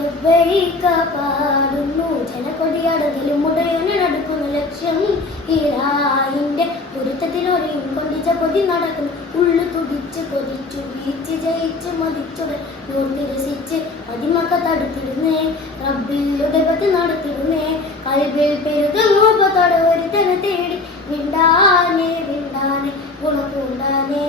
ലബ്ബൈക പാടുന്നു ജനകൊടിയാടതിലും ഉടയോനെ നടക്കുന്നു ലക്ഷ്യം ഇലാഹിന്റെ പൊരുത്തത്തിലൊരെയും കൊണ്ടിച്ച പൊതി നടക്കുന്നു ഉള്ളു തുടിച്ച് കൊതിച്ചു വീച്ച് ജയിച്ച് മതിച്ചുടൂർത്തി രസിച്ച് മതിമക്ക തടുത്തിടുന്നേ റബ്ബിയുടെ പത്ത് നടത്തിടുന്നേ കൽബിൽ പെരുത മോഹത്തോടെ ഒരുത്തനെ തേടി വിണ്ടാനേ വിണ്ടാനേ ഗുണപൂണ്ടാനേ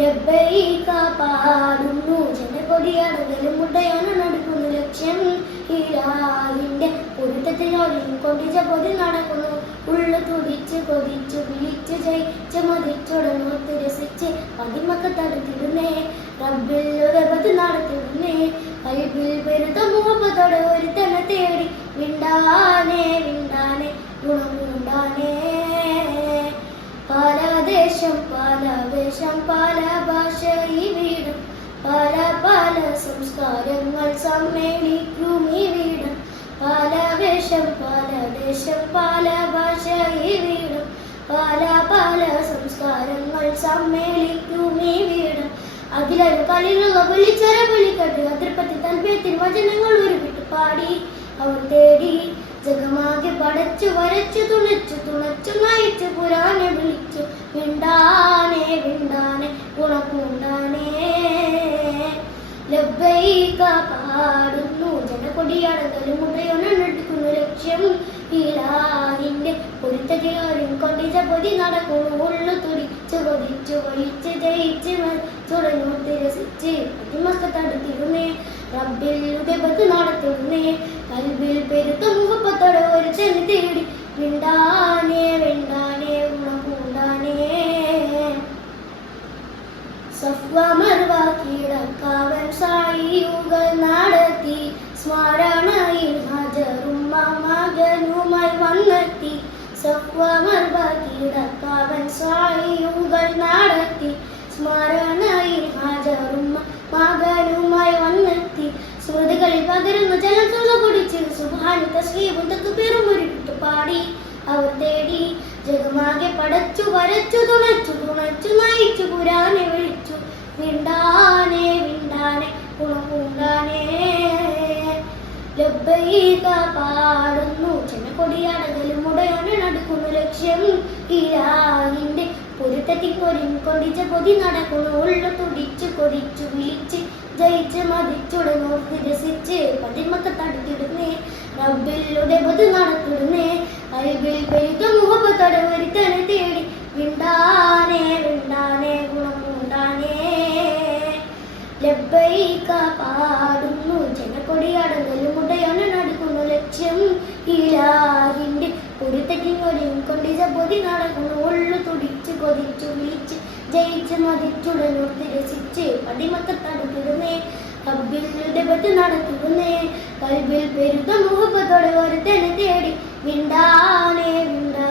ലബ്ബൈക പാടുന്നു ജനകൊടിയാടതിലും ഉടയോനെ നടക്കുന്നു ലക്ഷ്യം ഇലാഹിന്റെ പൊരുത്തത്തിലൊരെയും കൊണ്ടിച്ച പൊതി നടക്കുന്നു ഉള്ളു തുടിച്ച് കൊതിച്ചു വിളിച്ചു ജയിച്ച് മതിച്ചുടനോർത്ത് രസിച്ച് പതിമക്ക തടുത്തിടുന്നേ റബ്ബിൽ പത്ത് നടത്തിടുന്നേ കൽബിൽ പെരുത്ത മുഹബത്തോടെ ഒരുത്തനെ തേടി വിണ്ടാനേ വിണ്ടാനേ ഗുണമുണ്ടാനേ പല ദേശം പല വേഷം പല ഭാഷ ഈ വീടും പല പല സംസ്കാരങ്ങൾ സമ്മേളിക്കും ഈ വീടും പല വേഷം പല ദേശം പല ഭാഷ ഈ വീടും പല പല സംസ്കാരങ്ങൾ സമ്മേളിക്കും ഈ വീടും അഖിലും കലിലുള്ള വിളിച്ചര വിളിക്കട്ട് അതിർപ്പത്തി തൻപേത്തിൽ വചനങ്ങൾ ഉരുവിട്ട് പാടി അവർ തേടി ജഗമാകെ പടച്ചു വരച്ചു തുണച്ചു തുണച്ചു നയിച്ചു പുരാനെ വിളിച്ചു വിണ്ടാനേ വിണ്ടാനെ ഗുണപൂണ്ടാനേ ലബ്ബൈക പാടുന്നു ജനകൊടിയാടതിലും ഉടയോനെ നടക്കുന്നു ലക്ഷ്യം ഇലാഹിന്റെ പൊരുത്തത്തിലൊരെയും കൊണ്ടിച്ച പൊതി നടക്കുന്നു ഉള്ളു തുടിച്ചു കൊതിച്ചു വഴിച്ച് ജയിച്ച് ചുടനോർത്ത് രസിച്ച് പതിമക്ക തടുത്തിടുന്നേ റബ്ബിൽ പത്ത് നടത്തിടുന്നേ കൽബിൽ പെരുത്ത മുഹബത്തോടെ ഒരുത്തനെ തേടി വിണ്ടാനേ വിണ്ടാനേ ഗുണപൂണ്ടാനേ സഫ്വ മർവ കീഴക്കാവൻ സായിയുകൾ നടത്തി സ്മരണയിൽ ഹജറും മകനുമായി വന്നെത്തി സഫ്വ മർവ കീഴക്കാവൻ സായിയുകൾ നടത്തി സ്മരണയിൽ ഹജറും മകനുമായി വന്നെത്തി സ്മൃതികളിൽ പകരുന്ന ജലം തുള കുടിച്ച് സുബ്ഹാന തസ്ബീഹും തക്ബീറും ഉരുവിട്ട് പാടി അവർ തേടി ജഗമാകെ പടച്ചു വരച്ചു തുണച്ചു തുണച്ചു നയിച്ചു പുരാനെ വിളിച്ചു വിണ്ടാനേ വിണ്ടാനെ ഗുണപൂണ്ടാനേ ലബ്ബൈക പാടുന്നു ജനകൊടിയാടതിലും ഉടയോനെ നടക്കുന്നു ലക്ഷ്യം ഇലാഹിന്റെ പൊരുത്തത്തിക്കൊരിയും കൊണ്ടിച്ച പൊതി നടക്കുന്നു ഉള്ളു തുടിച്ചു കൊതിച്ചു വിളിച്ച് ജയിച്ച് മതിച്ചുടനോർത്ത് രസിച്ച് പതിമക്ക തടുത്തിടുന്നേ റബ്ബിലൂടെ പൊതു നടത്തിടുന്നേ കൽബിൽ പെരുത്ത മുഹബത്തോടെ ഒരുത്തനെ തേടി വിണ്ടാനേ വിണ്ടാനേ ഗുണപൂണ്ടാനേ ലബ്ബൈക പാടുന്നു ജനകൊടിയാടതിലും ഉടയോനെ നടക്കുന്നു ലക്ഷ്യം ഇലാഹിന്റെ പൊരുത്തത്തിക്കൊരിയും കൊണ്ടിച്ച പൊതി നടക്കുന്നു ഉള്ളു തുടിച്ചു കൊതിച്ചു വിളിച്ച് ജയിച്ച് മതിച്ചുടനോർത്ത് രസിച്ച് പതിമക്ക തടുത്തിടുന്നേ റബ്ബിലൂടെ പത്ത് നടത്തിടുന്നേ കൽബിൽ പെരുത്ത മുഹബത്തോടെ ഒരുത്തനെ തേടി വിണ്ടാനേ വിണ്ടാനേ